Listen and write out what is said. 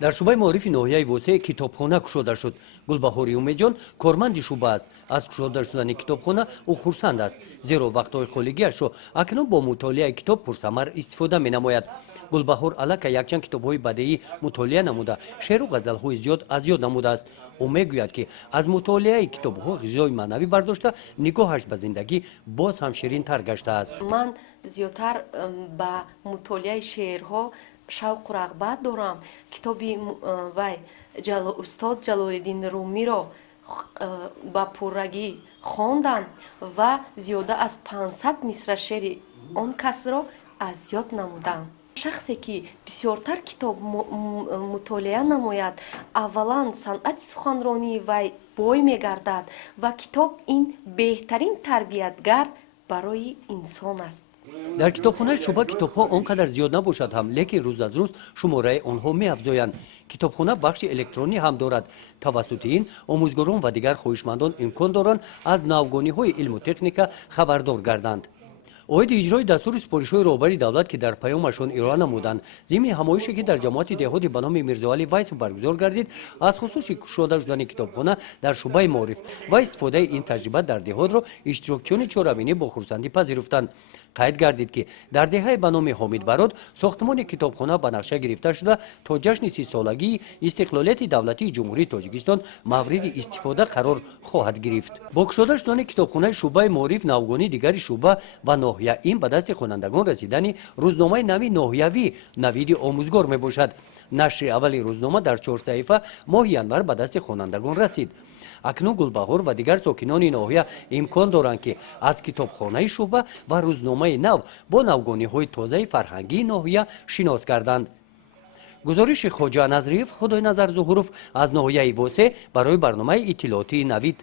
дар шуъбаи маорифи ноҳияи восеъ китобхона кушода шуд. Гулбаҳори умедҷон корманди шуъба аст. аз кушода шудани китобхона ӯ хурсанд аст, зеро вақтҳои холигиашро акнун бо мутолиаи китоб пурсамар истифода менамояд. гулбаҳор аллакай якчанд китобҳои бадеӣ мутолиа намуда, шеъру ғазалҳои зиёд аз ёд намудааст. ӯ мегӯяд ки аз мутолиаи китобҳо ғизои маънавӣ бардошта нигоҳаш ба зиндагӣ боз ҳам ширинтар гаштааст. ман зиёдтар ба мутолиаи шеърҳо шавқу рағбат дорам. китоби вай устод ҷалолиддин румиро ба пуррагӣ хондам ва зиёда аз 500 мисра шеъри он касро аз ёд намудам. шахсе ки бисёртар китоб мутолиа намояд, аввалан санъати суханронии вай бой мегардад ва китоб ин беҳтарин тарбиятгар барои инсон аст. дар китобхонаи шуъба китобҳо он қадар зиёд набошад ҳам, лекин рӯз аз рӯз шумораи онҳо меафзоянд. китобхона бахши электронӣ ҳам дорад. тавассути ин омузгорон ва дигар хоҳишмандон имкон доранд аз навгониҳои илму техника хабардор гарданд. оиди иҷрои дастури супоришҳои роҳбари давлат ки дар паёмашон ироа намуданд, зимни ҳамоише ки дар ҷамоати деҳоти ба номи мирзоалӣ вайс баргузор гардид, аз хусуси кушода шудани китобхона дар шуъбаи маориф ва истифодаи ин таҷриба дар деҳотро иштирокчиёни чоравинӣ бо хурсандӣ пазируфтанд. қайд гардид ки дар деҳаи ба номи ҳомид барод сохтмони китобхона ба нақша гирифта шуда то ҷашни 30-солагии истиқлолияти давлатии ҷумҳурии тоҷикистон мавриди истифода қарор хоҳад гирифт. бо кушода шудани китобхонаи шуъбаи маориф навгонии дигари шуъба ва нохия ин ба дасти хонандагон расидани рузномаи нави нохияви навиди омузгор мебошад. нашри аввали рӯзнома дар 4 саҳифа моҳи январ ба дасти хонандагон расид. акнун гулбаҳор ва дигар сокинони нохия имкон доранд ки аз китобхонаи шуъба ва рузномаи нав бо навгониҳои тозаи фарҳангии нохия шинос гарданд. гузориши хоҷа назриев, худои назар зуҳуров аз ноҳияи восеъ барои барномаи иттилоотии Навид.